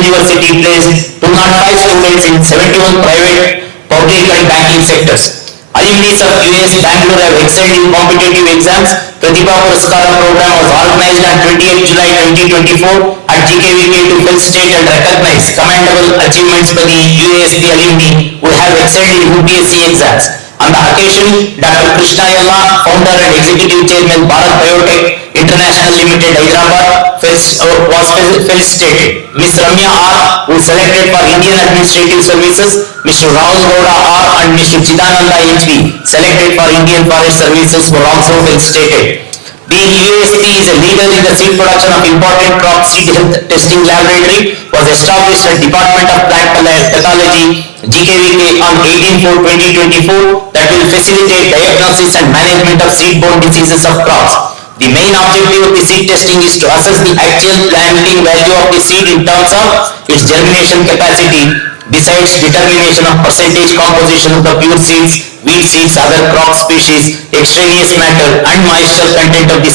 university placed 205 students in 71 private, public and banking sectors. Alumni of UAS Bangalore have excelled in competitive exams. Pratibha Puraskara program was organized on 28 July 2024 at GKVK to felicitate and recognize commendable achievements by the UASB alumni who have excelled in UPSC exams. On the occasion, Dr. Krishna Yalla, founder and executive chairman Bharat Biotech International Limited Hyderabad was felicitated. Ms. Ramya R, who selected for Indian Administrative Services, Mr. Rahul Gowda R and Mr. Chidananda HB selected for Indian Forest Services were also felicitated. The UASP is a leader in the seed production of important crop seed health testing laboratory was established at Department of Plant Pathology GKVK on 18/4/2024 that will facilitate diagnosis and management of seed-borne diseases of crops. The main objective of the seed testing is to assess the actual planting value of the seed in terms of its germination capacity, besides determination of percentage composition of the pure seeds, wheat seeds, other crop species, extraneous matter and moisture content of the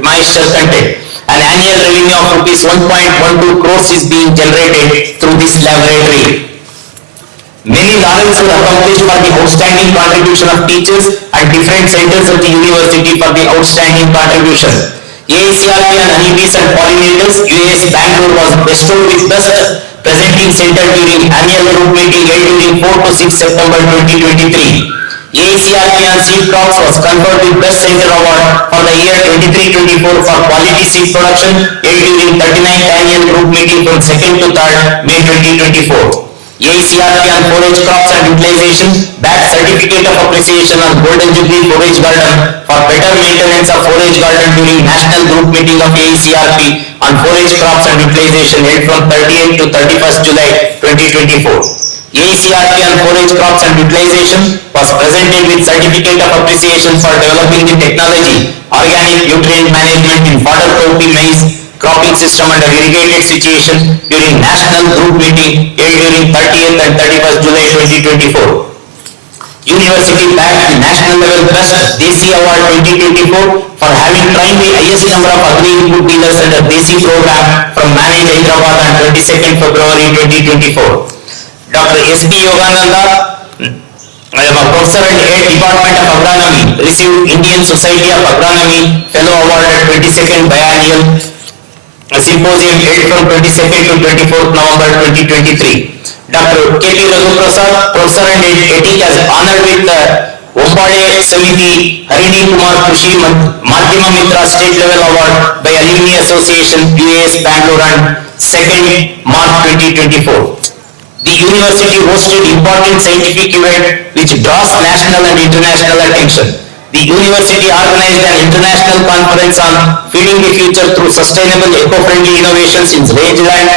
moisture content. An annual revenue of rupees 1.12 crores is being generated through this laboratory. Many laurels were accomplished for the outstanding contribution of teachers and different centers of the university for the outstanding contribution. AICRP and honeybees and pollinators, UAS Bangalore was bestowed with best presenting center during annual group meeting held during 4 to 6 September 2023. AICRP on seed crops was conferred with best center award for the year 23-24 for quality seed production held during 39th annual group meeting from 2nd to 3rd May 2024. AICRP on forage crops and utilization backed certificate of appreciation on Golden Jubilee Forage Garden for better maintenance of forage garden during national group meeting of AICRP on forage crops and utilization held from 30th to 31st July 2024. AICRP on forage crops and utilization was presented with certificate of appreciation for developing the technology, organic nutrient management in fodder cowpea maize cropping system under irrigated situation during national group meeting held during 30th and 31st July 2024. University bagged the national level best Desi Award 2024 for having trained the highest number of agri input dealers under Desi program from Manage Hyderabad on 22nd February 2024. Dr. S.B. Yogananda, Professor and Head Department of Agronomy, received Indian Society of Agronomy Fellow Award at 22nd Biennial Symposium held from 22nd to 24th November 2023. Dr. K.P. Raghu Prasad, Professor and Ethics, as honored with the Ombade Samiti Harini Kumar Krushi Madhyama Mitra State Level Award by Alumni Association UAS Bangalore on 2nd March 2024. The university hosted important scientific event which draws national and international attention. The university organized an international conference on feeding the future through sustainable eco-friendly innovations in rangeland,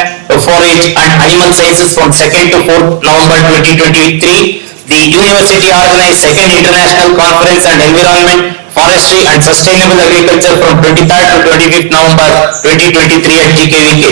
forage and animal sciences from 2nd to 4th November 2023. The university organized second international conference on environment, forestry and sustainable agriculture from 23rd to 25th November 2023 at GKVK.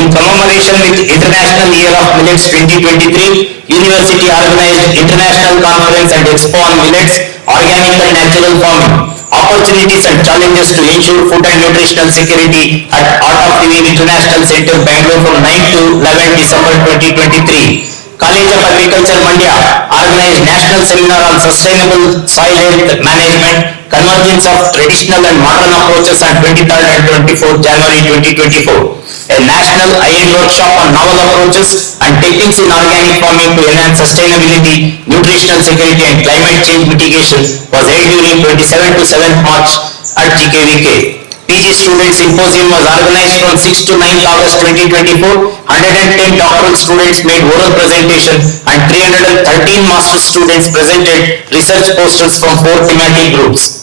In commemoration with International Year of Millets 2023, University organized International Conference and Expo on Millets, Organic and Natural Farming, Opportunities and Challenges to Ensure Food and Nutritional Security at Art of Living International Center, Bangalore from 9 to 11 December 2023. College of Agriculture, Mandya organized National Seminar on Sustainable Soil Health Management, Convergence of Traditional and Modern Approaches on 23rd and 24th January 2024. A national iron workshop on novel approaches and techniques in organic farming to enhance sustainability, nutritional security and climate change mitigation was held during 27th to 7th March at GKVK. PG Student Symposium was organized from 6th to 9th August 2024. 110 doctoral students made oral presentation and 313 master students presented research posters from 4 thematic groups.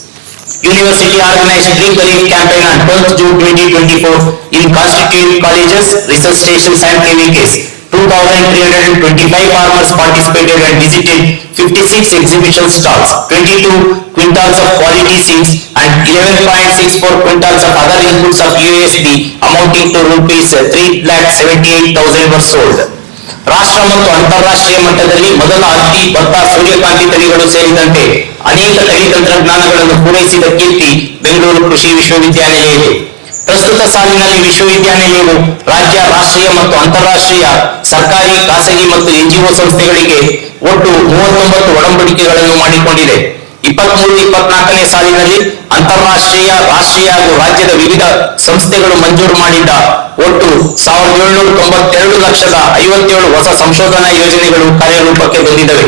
University organized Drink the Leaf campaign on 12th June 2024 in constituent colleges, research stations and KVKs. 2,325 farmers participated and visited 56 exhibition stalls, 22 quintals of quality seeds and 11.64 quintals of other inputs of UASB amounting to rupees 3,78,000 were sold. ರಾಷ್ಟ್ರ ಮತ್ತು ಅಂತಾರಾಷ್ಟ್ರೀಯ ಮಟ್ಟದಲ್ಲಿ ಮೊದಲ ಹತ್ತಿ, ಭತ್ತ, ಸೂರ್ಯಕಾಂತಿ ತಳಿಗಳು ಸೇರಿದಂತೆ ಅನೇಕ ತಳಿ ತಂತ್ರಜ್ಞಾನಗಳನ್ನು ಪೂರೈಸಿದ ಕೀರ್ತಿ ಬೆಂಗಳೂರು ಕೃಷಿ ವಿಶ್ವವಿದ್ಯಾನಿಲಯ ಇದೆ. ಪ್ರಸ್ತುತ ಸಾಲಿನಲ್ಲಿ ವಿಶ್ವವಿದ್ಯಾನಿಲಯವು ರಾಜ್ಯ, ರಾಷ್ಟ್ರೀಯ ಮತ್ತು ಅಂತಾರಾಷ್ಟ್ರೀಯ ಸರ್ಕಾರಿ, ಖಾಸಗಿ ಮತ್ತು NGO ಸಂಸ್ಥೆಗಳಿಗೆ ಒಟ್ಟು 39 ಒಡಂಬಡಿಕೆಗಳನ್ನು ಮಾಡಿಕೊಂಡಿದೆ. 23-24ನೇ ಸಾಲಿನಲ್ಲಿ ಅಂತಾರಾಷ್ಟ್ರೀಯ, ರಾಷ್ಟ್ರೀಯ ಹಾಗೂ ರಾಜ್ಯದ ವಿವಿಧ ಸಂಸ್ಥೆಗಳು ಮಂಜೂರು ಮಾಡಿದ್ದ ಒಟ್ಟು 1792,57 ಹೊಸ ಸಂಶೋಧನಾ ಯೋಜನೆಗಳು ಕಾರ್ಯರೂಪಕ್ಕೆ ಬಂದಿದ್ದವೆ.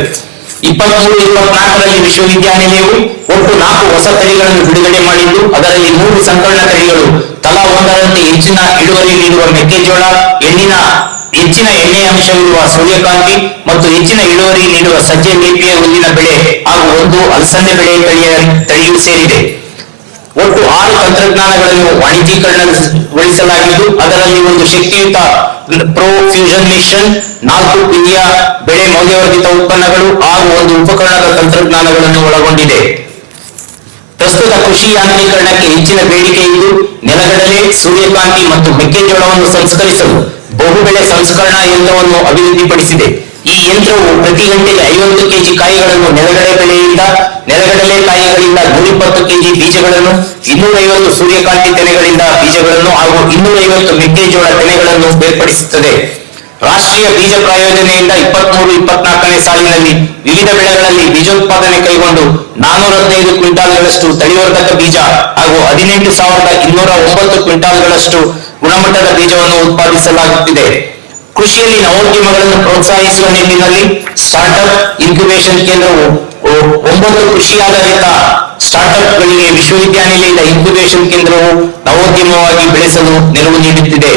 23-24ರಲ್ಲಿ ವಿಶ್ವವಿದ್ಯಾನಿಲಯವು ಒಟ್ಟು 4 ಹೊಸ ತಳಿಗಳನ್ನು ಬಿಡುಗಡೆ ಮಾಡಿದ್ದು, ಅದರಲ್ಲಿ 3 ಸಂಕಲನ ತಳಿಗಳು ತಲಾ ಒಂದರಂತೆ ಹೆಚ್ಚಿನ ಇಳುವರಿ ನೀಡುವ ಮೆಕ್ಕೆಜೋಳ, ಹೆಚ್ಚಿನ ಎಣ್ಣೆ ಅಂಶವಿರುವ ಸೂರ್ಯಕಾಂತಿ ಮತ್ತು ಹೆಚ್ಚಿನ ಇಳುವರಿ ನೀಡುವ ಸಜ್ಜೆ, ನೇಪಿಯ ಹುಲ್ಲಿನ ಬೆಳೆ ಹಾಗೂ 1 ಅಲಸಂದೆ ಬೆಳೆ ತಳಿಯೂ ಸೇರಿದೆ. ಒಟ್ಟು 6 ತಂತ್ರಜ್ಞಾನಗಳನ್ನು ವಾಣಿಜ್ಯೀಕರಣಗೊಳಿಸಲಾಗಿದ್ದು, ಅದರಲ್ಲಿ 1 ಶಕ್ತಿಯುತ ಪ್ರೋ ಫ್ಯೂಷನ್ ಮಿಷನ್, 4 ಪಿಲಿಯ ಬೆಳೆ ಮೌಲ್ಯವರ್ಧಿತ ಉತ್ಪನ್ನಗಳು ಹಾಗೂ 1 ಉಪಕರಣದ ತಂತ್ರಜ್ಞಾನಗಳನ್ನು ಒಳಗೊಂಡಿದೆ. ಪ್ರಸ್ತುತ ಕೃಷಿ ಯಾಂತ್ರೀಕರಣಕ್ಕೆ ಹೆಚ್ಚಿನ ಬೇಡಿಕೆ ಇದ್ದು, ನೆಲಗಡಲೆ, ಸೂರ್ಯಕಾಂತಿ ಮತ್ತು ಮೆಕ್ಕೆಜೋಳವನ್ನು ಸಂಸ್ಕರಿಸಲು ಬಹುಬೆಳೆ ಸಂಸ್ಕರಣಾ ಯಂತ್ರವನ್ನು ಅಭಿವೃದ್ಧಿಪಡಿಸಿದೆ. ಈ ಯಂತ್ರವು ಪ್ರತಿ ಗಂಟೆಗೆ 50 ಕೆಜಿ ಕಾಯಿಗಳನ್ನು ನೆಲಗಡಲೆ ಕಾಯಿಗಳಿಂದ 120 ಕೆಜಿ ಬೀಜಗಳನ್ನು, 250 ಸೂರ್ಯಕಾಂತಿ ತೆನೆಗಳಿಂದ ಬೀಜಗಳನ್ನು ಹಾಗೂ 250 ಮೆಕ್ಕೆಜೋಳ ತೆನೆಗಳನ್ನು ಬೇರ್ಪಡಿಸುತ್ತದೆ. ರಾಷ್ಟ್ರೀಯ ಬೀಜ ಪ್ರಾಯೋಜನೆಯಿಂದ 23-24ನೇ ಸಾಲಿನಲ್ಲಿ ವಿವಿಧ ಬೆಳೆಗಳಲ್ಲಿ ಬೀಜೋತ್ಪಾದನೆ ಕೈಗೊಂಡು 415 ಕ್ವಿಂಟಾಲ್ಗಳಷ್ಟು ತಳಿವರ್ಧಕ ಬೀಜ ಹಾಗೂ 18,209 ಕ್ವಿಂಟಾಲ್ಗಳಷ್ಟು ಗುಣಮಟ್ಟದ ಬೀಜವನ್ನು ಉತ್ಪಾದಿಸಲಾಗುತ್ತಿದೆ. ಕೃಷಿಯಲ್ಲಿ ನವೋದ್ಯಮಗಳನ್ನು ಪ್ರೋತ್ಸಾಹಿಸುವ ನಿಟ್ಟಿನಲ್ಲಿ ಸ್ಟಾರ್ಟ್ಅಪ್ ಇನ್ಕ್ಯುಬೇಷನ್ ಕೇಂದ್ರವು 9 ಕೃಷಿ ಆಧಾರಿತ ಸ್ಟಾರ್ಟ್ಅಪ್ಗಳಿಗೆ ವಿಶ್ವವಿದ್ಯಾನಿಲಯದ ಇನ್ಕ್ಯುಬೇಷನ್ ಕೇಂದ್ರವು ನವೋದ್ಯಮವಾಗಿ ಬೆಳೆಸಲು ನೆರವು ನೀಡುತ್ತಿದೆ.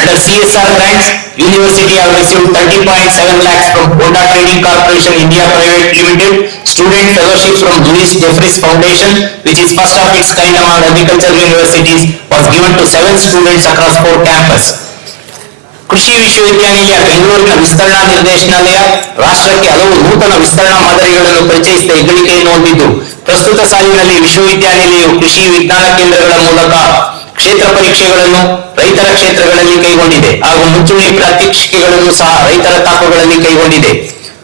Under CSR grants, University have received 30.7 lakhs from Honda Trading Corporation India Private Limited. Student fellowships from Louis Jeffries Foundation, which is first of its kind among agricultural universities, was given to 7 students across 4 campus. ಕೃಷಿ ವಿಶ್ವವಿದ್ಯಾನಿಲಯ ಬೆಂಗಳೂರಿನ ವಿಸ್ತರಣಾ ನಿರ್ದೇಶನಾಲಯ ರಾಷ್ಟ್ರಕ್ಕೆ ಹಲವು ನೂತನ ವಿಸ್ತರಣಾ ಮಾದರಿಗಳನ್ನು ಪರಿಚಯಿಸಿದ ಹೆಗ್ಗಳಿಕೆಯನ್ನು ಹೊಂದಿದ್ದು, ಪ್ರಸ್ತುತ ಸಾಲಿನಲ್ಲಿ ವಿಶ್ವವಿದ್ಯಾನಿಲಯವು ಕೃಷಿ ವಿಜ್ಞಾನ ಕೇಂದ್ರಗಳ ಮೂಲಕ ಕ್ಷೇತ್ರ ಪರೀಕ್ಷೆಗಳನ್ನು ರೈತರ ಕ್ಷೇತ್ರಗಳಲ್ಲಿ ಕೈಗೊಂಡಿದೆ ಹಾಗೂ ಮುಂಚೂಣಿ ಪ್ರಾತ್ಯಕ್ಷಿಕೆಗಳನ್ನು ಸಹ ರೈತರ ತಾಕುಗಳಲ್ಲಿ ಕೈಗೊಂಡಿದೆ.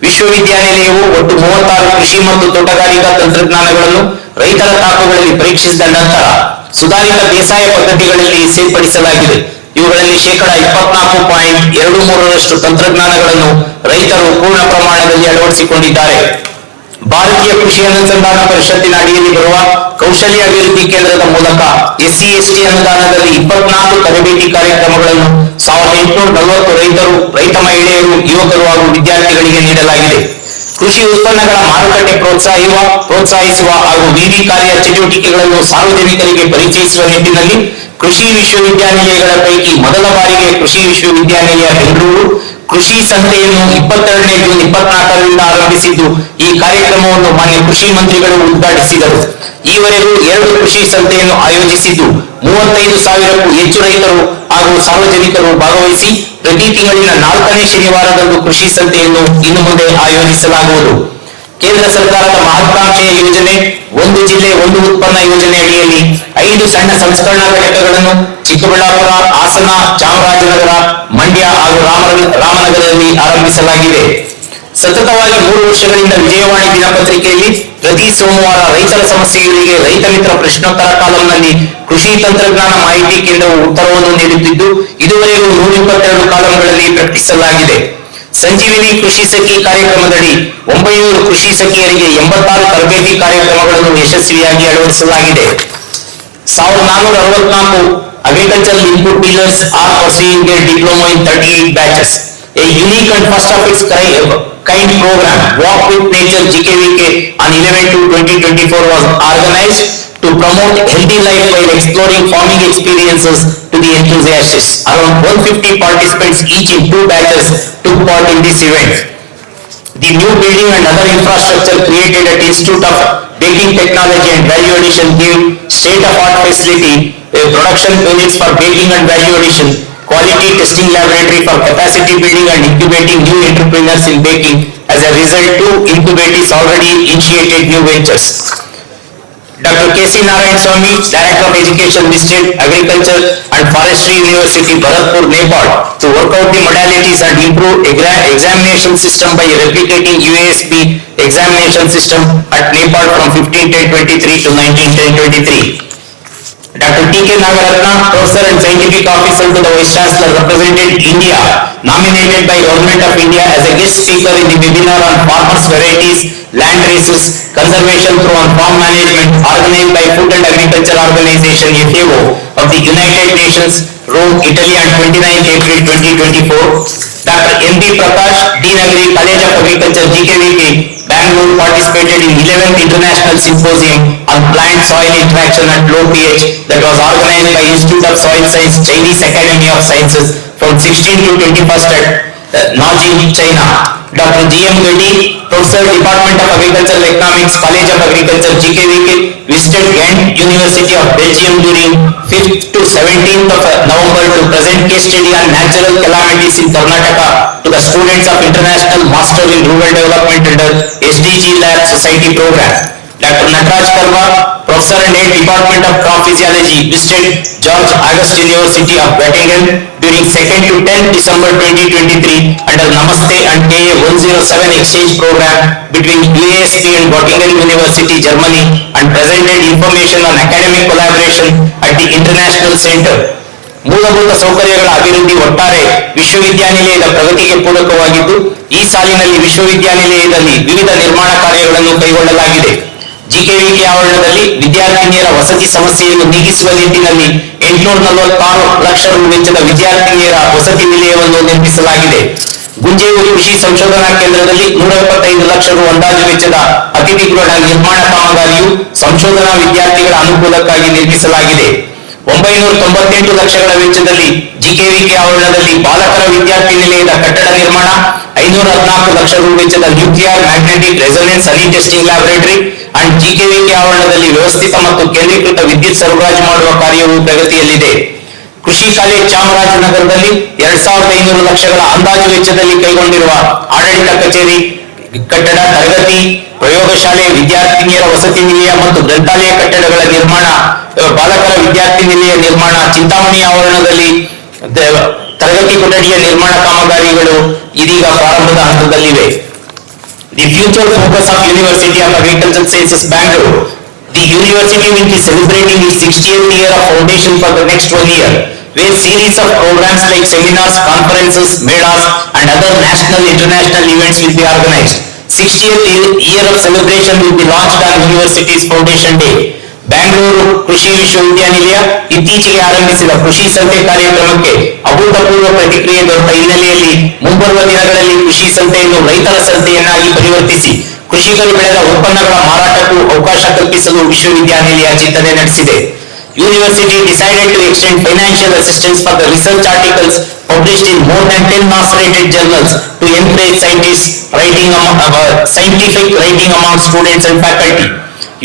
ವಿಶ್ವವಿದ್ಯಾನಿಲಯವು ಒಟ್ಟು 36 ಕೃಷಿ ಮತ್ತು ತೋಟಗಾರಿಕಾ ತಂತ್ರಜ್ಞಾನಗಳನ್ನು ರೈತರ ತಾಕುಗಳಲ್ಲಿ ಪರೀಕ್ಷಿಸಿದ ನಂತರ ಸುಧಾರಿತ ಬೇಸಾಯ ಪದ್ಧತಿಗಳಲ್ಲಿ ಸೇರ್ಪಡಿಸಲಾಗಿದೆ. ಇವುಗಳಲ್ಲಿ 24.23% ತಂತ್ರಜ್ಞಾನಗಳನ್ನು ರೈತರು ಪೂರ್ಣ ಪ್ರಮಾಣದಲ್ಲಿ ಅಳವಡಿಸಿಕೊಂಡಿದ್ದಾರೆ. ಭಾರತೀಯ ಕೃಷಿ ಅನುಸಂಧಾನ ಪರಿಷತ್ತಿನ ಅಡಿಯಲ್ಲಿ ಬರುವ ಕೌಶಲ್ಯ ಅಭಿವೃದ್ಧಿ ಕೇಂದ್ರದ ಮೂಲಕ SC/ST ಅನುದಾನದಲ್ಲಿ 24 ತರಬೇತಿ ಕಾರ್ಯಕ್ರಮಗಳನ್ನು 1840 ರೈತರು, ರೈತ ಮಹಿಳೆಯರು, ಯುವಕರು ಹಾಗೂ ವಿದ್ಯಾರ್ಥಿಗಳಿಗೆ ನೀಡಲಾಗಿದೆ. ಕೃಷಿ ಉತ್ಪನ್ನಗಳ ಮಾರುಕಟ್ಟೆ ಪ್ರೋತ್ಸಾಹಿಸುವ ಹಾಗೂ ವಿವಿ ಕಾರ್ಯ ಚಟುವಟಿಕೆಗಳನ್ನು ಸಾರ್ವಜನಿಕರಿಗೆ ಪರಿಚಯಿಸುವ ನಿಟ್ಟಿನಲ್ಲಿ ಕೃಷಿ ವಿಶ್ವವಿದ್ಯಾನಿಲಯಗಳ ಪೈಕಿ ಮೊದಲ ಬಾರಿಗೆ ಕೃಷಿ ವಿಶ್ವವಿದ್ಯಾನಿಲಯ ಬೆಂಗಳೂರು ಕೃಷಿ ಸಂತೆಯನ್ನು 22ನೇ ಜೂನ್ 24ರಿಂದ ಆರಂಭಿಸಿದ್ದು, ಈ ಕಾರ್ಯಕ್ರಮವನ್ನು ಮಾನ್ಯ ಕೃಷಿ ಮಂತ್ರಿಗಳು ಉದ್ಘಾಟಿಸಿದರು. ಈವರೆಗೂ 2 ಕೃಷಿ ಸಂತೆಯನ್ನು ಆಯೋಜಿಸಿದ್ದು 35,000ಕ್ಕೂ ಹೆಚ್ಚು ರೈತರು ಹಾಗೂ ಸಾರ್ವಜನಿಕರು ಭಾಗವಹಿಸಿ ಪ್ರತಿ ತಿಂಗಳಿನ 4ನೇ ಶನಿವಾರದಂದು ಕೃಷಿ ಸಂತೆಯನ್ನು ಇನ್ನು ಮುಂದೆ ಆಯೋಜಿಸಲಾಗುವುದು. ಕೇಂದ್ರ ಸರ್ಕಾರದ ಮಹತ್ವಾಕಾಂಕ್ಷೆಯ ಯೋಜನೆ ಒಂದು ಜಿಲ್ಲೆ ಒಂದು ಉತ್ಪನ್ನ ಯೋಜನೆ ಅಡಿಯಲ್ಲಿ 5 ಸಣ್ಣ ಸಂಸ್ಕರಣಾ ಘಟಕಗಳನ್ನು ಚಿಕ್ಕಬಳ್ಳಾಪುರ, ಹಾಸನ, ಚಾಮರಾಜನಗರ, ಮಂಡ್ಯ ಹಾಗೂ ರಾಮನಗರದಲ್ಲಿ ಆರಂಭಿಸಲಾಗಿದೆ. ಸತತವಾಗಿ 3 ವರ್ಷಗಳಿಂದ ವಿಜಯವಾಣಿ ದಿನಪತ್ರಿಕೆಯಲ್ಲಿ ಪ್ರತಿ ಸೋಮವಾರ ರೈತರ ಸಮಸ್ಯೆಗಳಿಗೆ ರೈತ ಮಿತ್ರ ಪ್ರಶ್ನೋತ್ತರ ಕಾಲಂನಲ್ಲಿ ಕೃಷಿ ತಂತ್ರಜ್ಞಾನ ಮಾಹಿತಿ ಕೇಂದ್ರವು ಉತ್ತರವನ್ನು ನೀಡುತ್ತಿದ್ದು, ಇದುವರೆಗೂ 122 ಕಾಲಂಗಳಲ್ಲಿ ಪ್ರಕಟಿಸಲಾಗಿದೆ. ಸಂಜೀವಿನಿ ಕೃಷಿ ಸಖಿ ಕಾರ್ಯಕ್ರಮದಡಿ 900 ಕೃಷಿ ಸಖಿಯರಿಗೆ 86 ತರಬೇತಿ ಕಾರ್ಯಕ್ರಮಗಳನ್ನು ಯಶಸ್ವಿಯಾಗಿ ಅಳವಡಿಸಲಾಗಿದೆ. 1464 agricultural input dealers are pursuing their diploma in 38 batches. A unique and first of its kind program, Walk with Nature GKVK on 11/2/2024 was organized to promote healthy life while exploring farming experiences to the enthusiasts. Around 150 participants each in 2 batches took part in this event. The new building and other infrastructure created at Institute of Baking Technology and Value Addition gave state-of-art facility, production units for baking and value addition, quality testing laboratory for capacity building and incubating new entrepreneurs in baking. As a result, 2 incubators already initiated new ventures. Dr. K.C. Narayan Swamy, Director of Education, Visited Agriculture and Forestry University, Bharatpur, Nepal, to work out the modalities and improve examination system by replicating UASB examination system at Nepal from 15/10/23 to 19/10/23. Dr. T.K. Nagaratna, Professor and Scientific Officer to the Vice Chancellor, represented India, nominated by Government of India as a guest speaker in the webinar on farmers' varieties, land races, conservation through on farm management, organized by Food and Agriculture Organization (FAO) of the United Nations, Rome, Italy, on 29th April 2024. Dr. M.B. Prakash, Dean Agri, College of Agriculture, GKVK, Bangalore, participated in 11th International Symposium on Plant-Soil Interaction at Low pH that was organized by Institute of Soil Science, Chinese Academy of Sciences from 16 to 21st at Nanjing, China. Dr. G.M. Reddy, Professor, Department of Agricultural Economics, College of Agriculture, GKVK, visited Ghent University of Belgium during 5th to 17th of November to present case study on natural calamities in Karnataka to the students of International Master in Rural Development under SDG Lab Society Program. Dr. Nataraj Karwa, Professor and Head Department of Crop Physiology, visited George August University of Göttingen during 2nd to 10th December 2023 under Namaste and KA 107 exchange program between UASP and Göttingen University, Germany, and presented information on academic collaboration at the International Center. ಮೂಲಭೂತ ಸೌಕರ್ಯಗಳ ಅಭಿವೃದ್ಧಿ ಒಟ್ಟಾರೆ ವಿಶ್ವವಿದ್ಯಾನಿಲಯದ ಪ್ರಗತಿಗೆ ಪೂರಕವಾಗಿದ್ದು, ಈ ಸಾಲಿನಲ್ಲಿ ವಿಶ್ವವಿದ್ಯಾನಿಲಯದಲ್ಲಿ ವಿವಿಧ ನಿರ್ಮಾಣ ಕಾರ್ಯಗಳನ್ನು ಕೈಗೊಳ್ಳಲಾಗಿದೆ. ಜಿಕೆವಿಕೆ ಆವರಣದಲ್ಲಿ ವಿದ್ಯಾರ್ಥಿನಿಯರ ವಸತಿ ಸಮಸ್ಯೆಯನ್ನು ನೀಗಿಸುವ ನಿಟ್ಟಿನಲ್ಲಿ 846 ಲಕ್ಷ ರು ವೆಚ್ಚದ ವಿದ್ಯಾರ್ಥಿನಿಯರ ವಸತಿ ನಿಲಯವನ್ನು ನಿರ್ಮಿಸಲಾಗಿದೆ. ಗುಂಜೇವು ಕೃಷಿ ಸಂಶೋಧನಾ ಕೇಂದ್ರದಲ್ಲಿ 125 ಲಕ್ಷ ರು ಅಂದಾಜು ವೆಚ್ಚದ ಅತಿಥಿ ಗೃಹ ನಿರ್ಮಾಣ ಕಾಮಗಾರಿಯು ಸಂಶೋಧನಾ ವಿದ್ಯಾರ್ಥಿಗಳ ಅನುಕೂಲಕ್ಕಾಗಿ ನಿರ್ಮಿಸಲಾಗಿದೆ. 998 ಲಕ್ಷಗಳ ವೆಚ್ಚದಲ್ಲಿ ಜಿಕೆವಿಕೆ ಆವರಣದಲ್ಲಿ ಬಾಲಕರ ವಿದ್ಯಾರ್ಥಿ ನಿಲಯದ ಕಟ್ಟಡ ನಿರ್ಮಾಣ, 514 ಲಕ್ಷ ರು ವೆಚ್ಚದ nuclear magnetic resonance honey testing laboratory and GKVK ಆವರಣದಲ್ಲಿ ವ್ಯವಸ್ಥಿತ ಮತ್ತು ಕೇಂದ್ರೀಕೃತ ವಿದ್ಯುತ್ ಸರಬರಾಜು ಮಾಡುವ ಕಾರ್ಯವು ಪ್ರಗತಿಯಲ್ಲಿದೆ. ಕೃಷಿ ಕಾಲೇಜ್ ಚಾಮರಾಜನಗರದಲ್ಲಿ 2500 ಲಕ್ಷಗಳ ಅಂದಾಜು ವೆಚ್ಚದಲ್ಲಿ ಕೈಗೊಂಡಿರುವ ಆಡಳಿತ ಕಚೇರಿ ಕಟ್ಟಡ, ತರಗತಿ ಪ್ರಯೋಗಶಾಲೆ, ವಿದ್ಯಾರ್ಥಿನಿಯರ ವಸತಿ ನಿಲಯ ಮತ್ತು ಗ್ರಂಥಾಲಯ ಕಟ್ಟಡಗಳ ನಿರ್ಮಾಣ, ಬಾಲಕರ ವಿದ್ಯಾರ್ಥಿ ನಿಲಯ ನಿರ್ಮಾಣ, ಚಿಂತಾಮಣಿ ಆವರಣದಲ್ಲಿ ತರಗತಿ ಕೊಠಡಿಯ ನಿರ್ಮಾಣ ಕಾಮಗಾರಿಗಳು ಇದೀಗ ಪ್ರಾರಂಭದ ಹಂತದಲ್ಲಿವೆ. The future focus of University of Agricultural Sciences, Bangalore. The university will be celebrating its 60th year of foundation for the next 1 year, where series of programs like seminars, conferences, melas, and other national, international events will be organized. 60th year of celebration will be launched on University's Foundation Day. Bangalore ಕೃಷಿ ವಿಶ್ವವಿದ್ಯಾನಿಲಯ ಇತ್ತೀಚೆಗೆ ಆರಂಭಿಸಿದ ಕೃಷಿ ಸಂತೆ ಕಾರ್ಯಕ್ರಮಕ್ಕೆ ಅಭೂತಪೂರ್ವ ಪ್ರತಿಕ್ರಿಯೆ ದೊರೆತ ಹಿನ್ನೆಲೆಯಲ್ಲಿ ಮುಂಬರುವ ದಿನಗಳಲ್ಲಿ ಕೃಷಿ ಸಂತೆಯನ್ನು ರೈತರ ಸಂತೆಯನ್ನಾಗಿ ಪರಿವರ್ತಿಸಿ ಕೃಷಿಕರು ಬೆಳೆದ ಉತ್ಪನ್ನಗಳ ಮಾರಾಟಕ್ಕೂ ಅವಕಾಶ ಕಲ್ಪಿಸಲು ವಿಶ್ವವಿದ್ಯಾನಿಲಯ ಚಿಂತನೆ ನಡೆಸಿದೆ. University decided to extend financial assistance for the research articles published in more than 10 mass-rated journals to encourage scientific writing among students and faculty.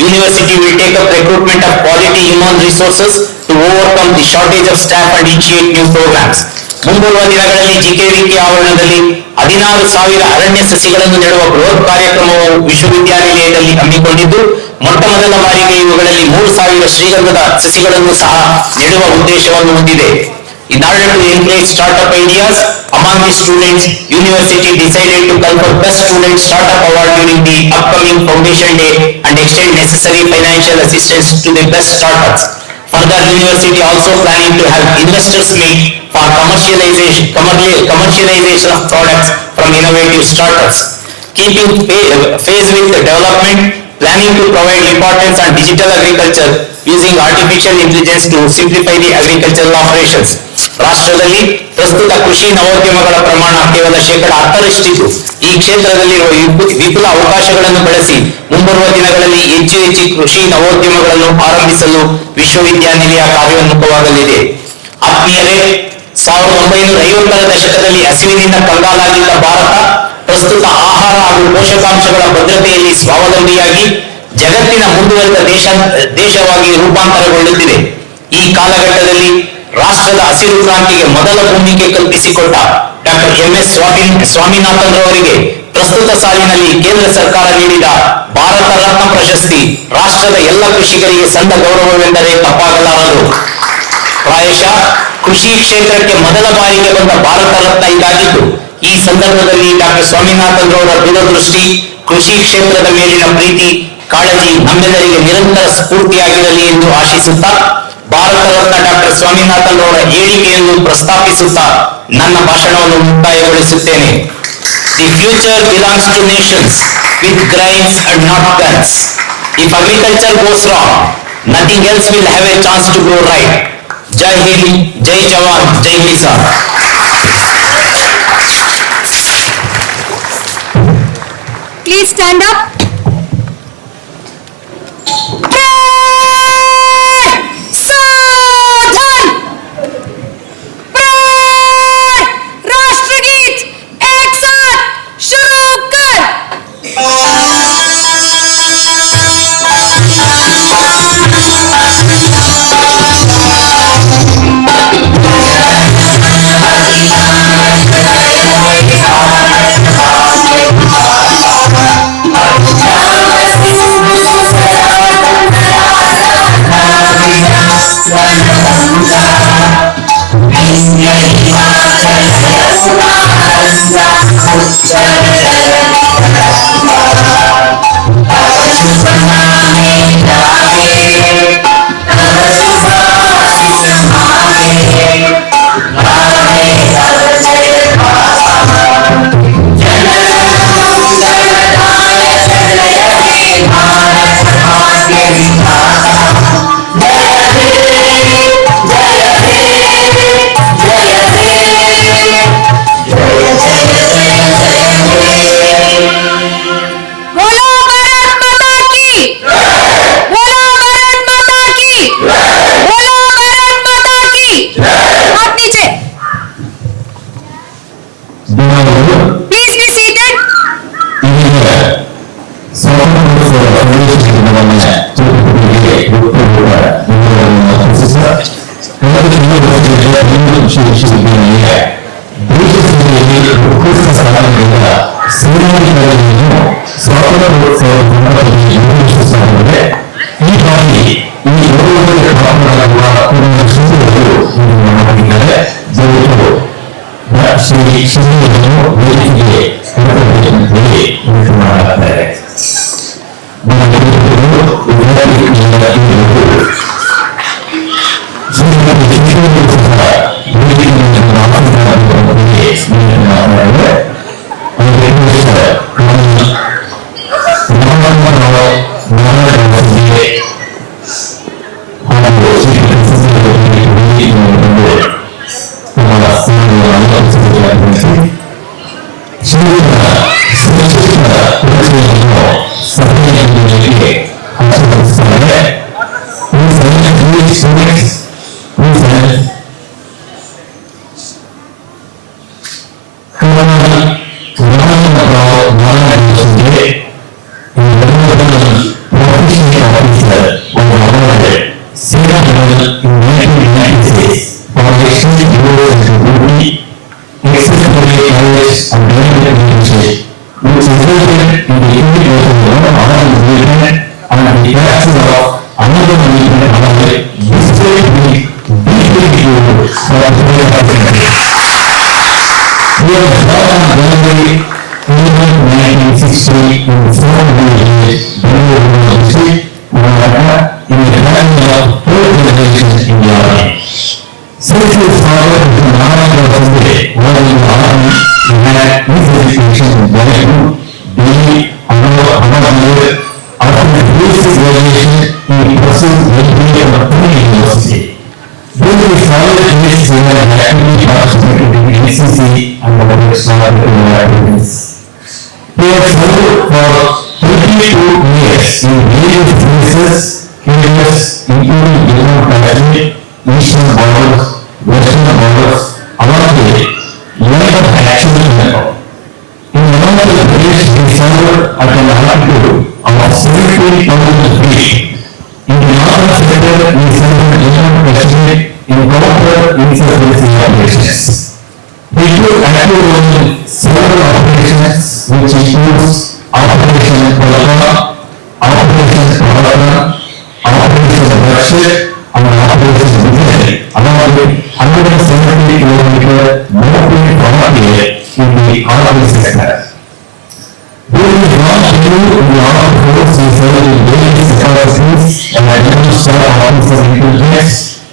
University will take up recruitment of quality human resources to overcome the shortage of staff and initiate new programs. ಮುಂಬರುವ ದಿನಗಳಲ್ಲಿ GKVK ಆವರಣದಲ್ಲಿ 16,000 ಅರಣ್ಯ ಸಸಿಗಳನ್ನು ನೆಡುವ ಬೃಹತ್ ಕಾರ್ಯಕ್ರಮವು ವಿಶ್ವವಿದ್ಯಾನಿಲಯದಲ್ಲಿ ಹಮ್ಮಿಕೊಂಡಿದ್ದು, ಮೊಟ್ಟ ಮೊದಲ ಬಾರಿಗೆ ಇವುಗಳಲ್ಲಿ 3,000 ಶ್ರೀಗಂಧದ ಸಸಿಗಳನ್ನು ಸಹ ನೆಡುವ ಉದ್ದೇಶವನ್ನು ಹೊಂದಿದೆ. In order to encourage startup ideas among the students, University decided to confer Best Student Startup Award during the upcoming Foundation Day and extend necessary financial assistance to the best startups. Further, University also planning to have investors meet for commercialization of products from innovative startups. Keeping pace with the development, planning to provide importance on digital agriculture using artificial intelligence to simplify the agricultural operations. ರಾಷ್ಟ್ರದಲ್ಲಿ ಪ್ರಸ್ತುತ ಕೃಷಿ ನವೋದ್ಯಮಗಳ ಪ್ರಮಾಣ ಕೇವಲ 10% ಈ ಕ್ಷೇತ್ರದಲ್ಲಿರುವ ವಿಪುಲ ಅವಕಾಶಗಳನ್ನು ಬಳಸಿ ಮುಂಬರುವ ದಿನಗಳಲ್ಲಿ ಹೆಚ್ಚು ಕೃಷಿ ನವೋದ್ಯಮಗಳನ್ನು ಆರಂಭಿಸಲು ವಿಶ್ವವಿದ್ಯಾನಿಲಯ ಕಾರ್ಯೋನ್ಮುಖವಾಗಲಿದೆ. ಆತ್ಮೀಯರೇ, 1950ರ ದಶಕದಲ್ಲಿ ಹಸಿವಿನಿಂದ ಕಂಗಾಲಾಗಿದ್ದ ಭಾರತ ಪ್ರಸ್ತುತ ಆಹಾರ ಹಾಗೂ ಪೋಷಕಾಂಶಗಳ ಭದ್ರತೆಯಲ್ಲಿ ಸ್ವಾವಲಂಬಿಯಾಗಿ ಜಗತ್ತಿನ ಮುಂದುವರೆದ ದೇಶವಾಗಿ ರೂಪಾಂತರಗೊಳ್ಳುತ್ತಿದೆ. ಈ ಕಾಲಘಟ್ಟದಲ್ಲಿ ರಾಷ್ಟ್ರದ ಹಸಿರು ಕ್ರಾಂತಿಗೆ ಮೊದಲ ಭೂಮಿಕೆ ಕಲ್ಪಿಸಿಕೊಟ್ಟ ಡಾಕ್ಟರ್ ಎಂ.ಎಸ್. ಸ್ವಾಮಿನಾಥನ್ ರವರಿಗೆ ಪ್ರಸ್ತುತ ಸಾಲಿನಲ್ಲಿ ಕೇಂದ್ರ ಸರ್ಕಾರ ನೀಡಿದ ಭಾರತ ರತ್ನ ಪ್ರಶಸ್ತಿ ರಾಷ್ಟ್ರದ ಎಲ್ಲ ಕೃಷಿಕರಿಗೆ ಸಂದ ಗೌರವವೆಂದರೆ ತಪ್ಪಾಗಲಾರದು. ಪ್ರಾಯಶಃ ಕೃಷಿ ಕ್ಷೇತ್ರಕ್ಕೆ ಮೊದಲ ಬಾರಿಗೆ ಬಂದ ಭಾರತ ರತ್ನ ಇದಾಗಿದ್ದು, ಈ ಸಂದರ್ಭದಲ್ಲಿ ಡಾಕ್ಟರ್ ಸ್ವಾಮಿನಾಥನ್ ರವರ ದೂರದೃಷ್ಟಿ, ಕೃಷಿ ಕ್ಷೇತ್ರದ ಮೇಲಿನ ಪ್ರೀತಿ, ಕಾಳಜಿ ನಮ್ಮೆಲ್ಲರಿಗೆ ನಿರಂತರ ಸ್ಫೂರ್ತಿಯಾಗಿರಲಿ ಎಂದು ಆಶಿಸುತ್ತಾ ಭಾರತ ರತ್ನ ಡಾಕ್ಟರ್ ಸ್ವಾಮಿನಾಥನ್ ಅವರ ಹೇಳಿಕೆಯನ್ನು ಪ್ರಸ್ತಾಪಿಸುತ್ತಾ ನನ್ನ ಭಾಷಣವನ್ನು ಮುಕ್ತಾಯಗೊಳಿಸುತ್ತೇನೆ. The future belongs to nations with grains and not guns. If agriculture goes wrong, nothing else will have a chance to grow right. Jai Hind, Jai Jawan, Jai Kisan. Please stand up.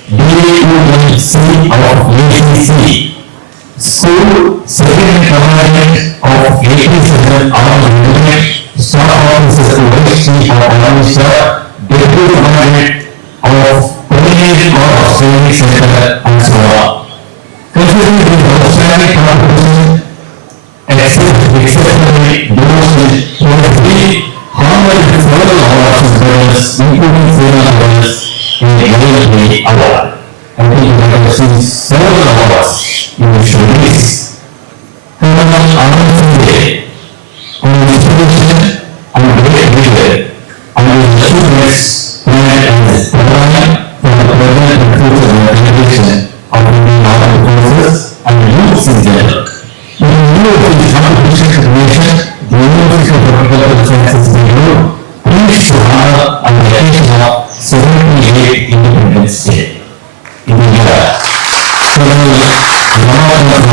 DAUNC of ACC, School Second Commandant of 87 Armed Regiment, Staff Officer to HC of Anamisa, Deputy Commandant of Coordinated Corps of Training Center, and so on. Considering the outstanding contribution and exceptionally those with Harvard further awards and bronze, including silver awards in the LLB award. I think you have received several awards in the showcase. Colonel Anand Sunday, on the inspiration and great leader, and the achievements planned and program for the present and future organization of the armed forces and youth in general. In view of the competition situation, the University of Agricultural Sciences Bureau pleased to honor on the occasion of 78th Independence Day. In India, Colonel Ramanand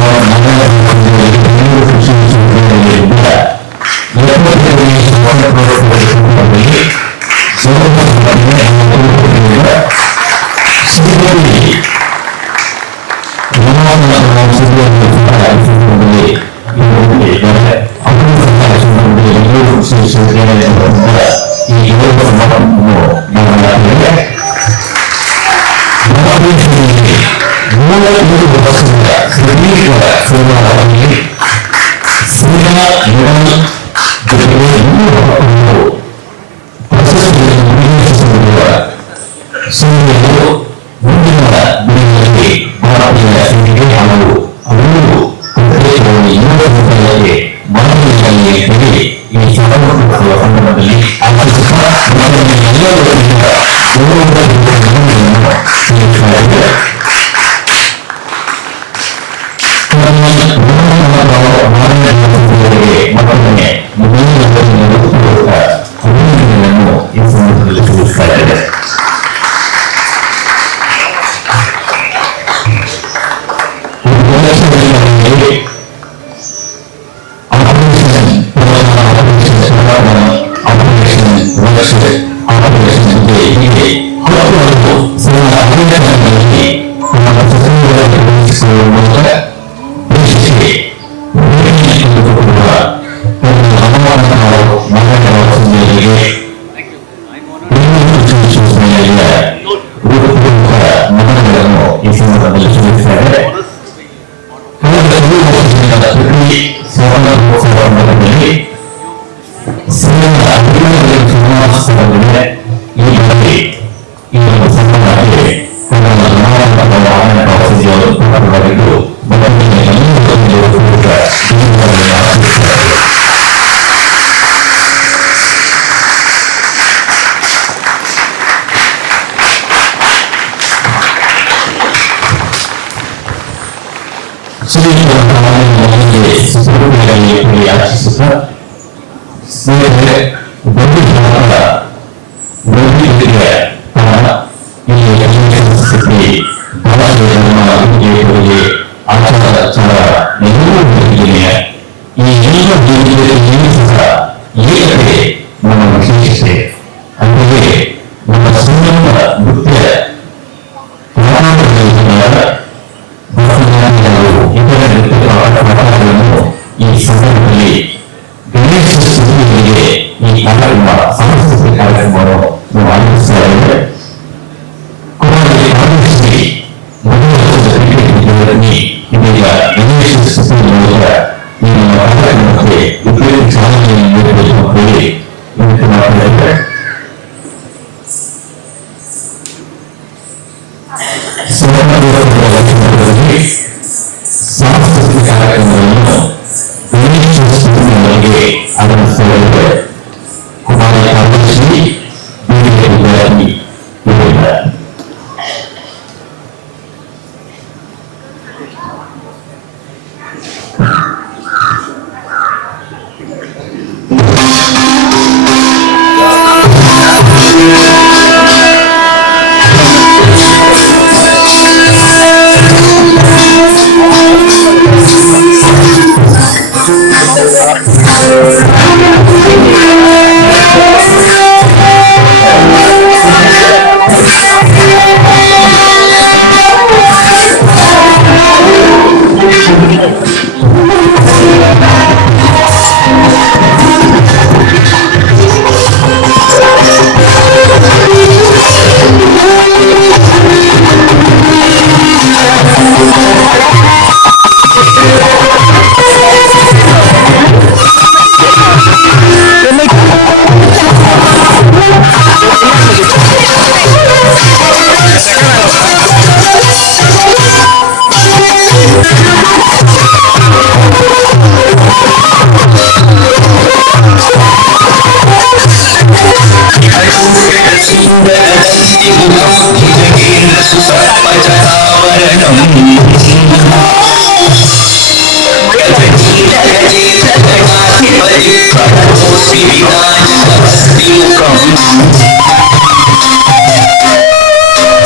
వివిధాంగమస్తిముఖం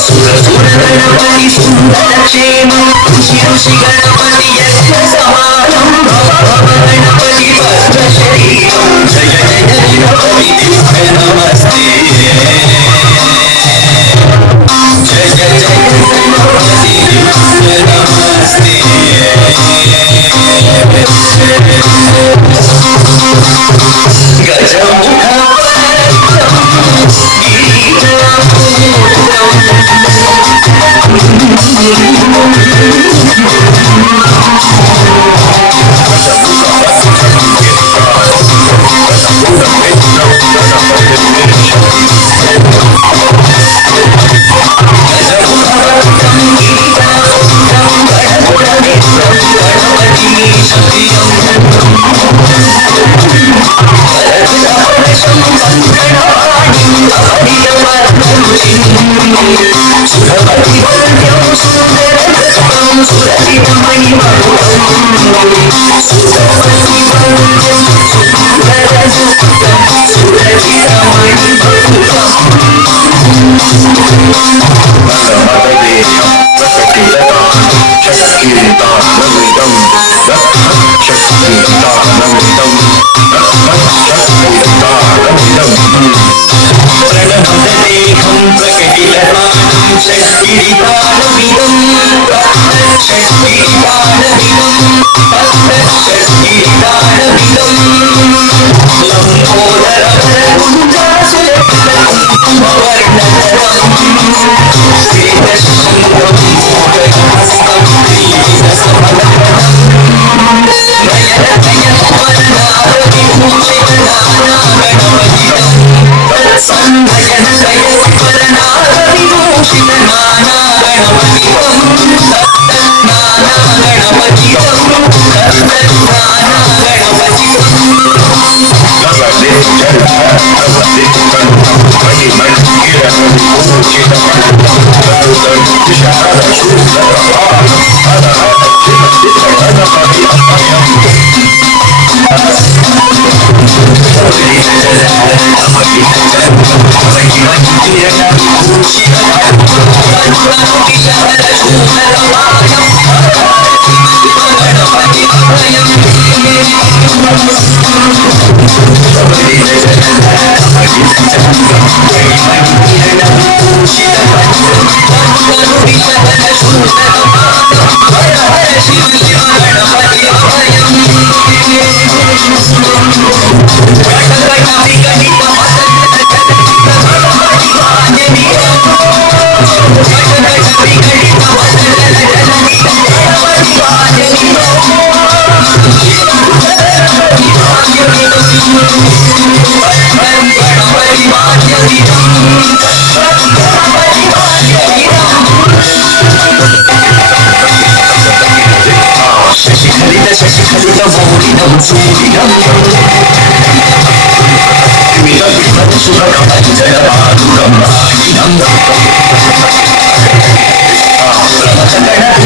సురసురగణపతి సుందర క్షేమం ఋషి ఋషి గణపతి యజ్ఞ సమానం భవ గణపతి భద్ర శరీరం జయ జయ గణపతి దివ్య నమస్తే జయ జయ గణపతి దివ్య నమస్తే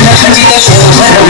గజముఖ శోభనం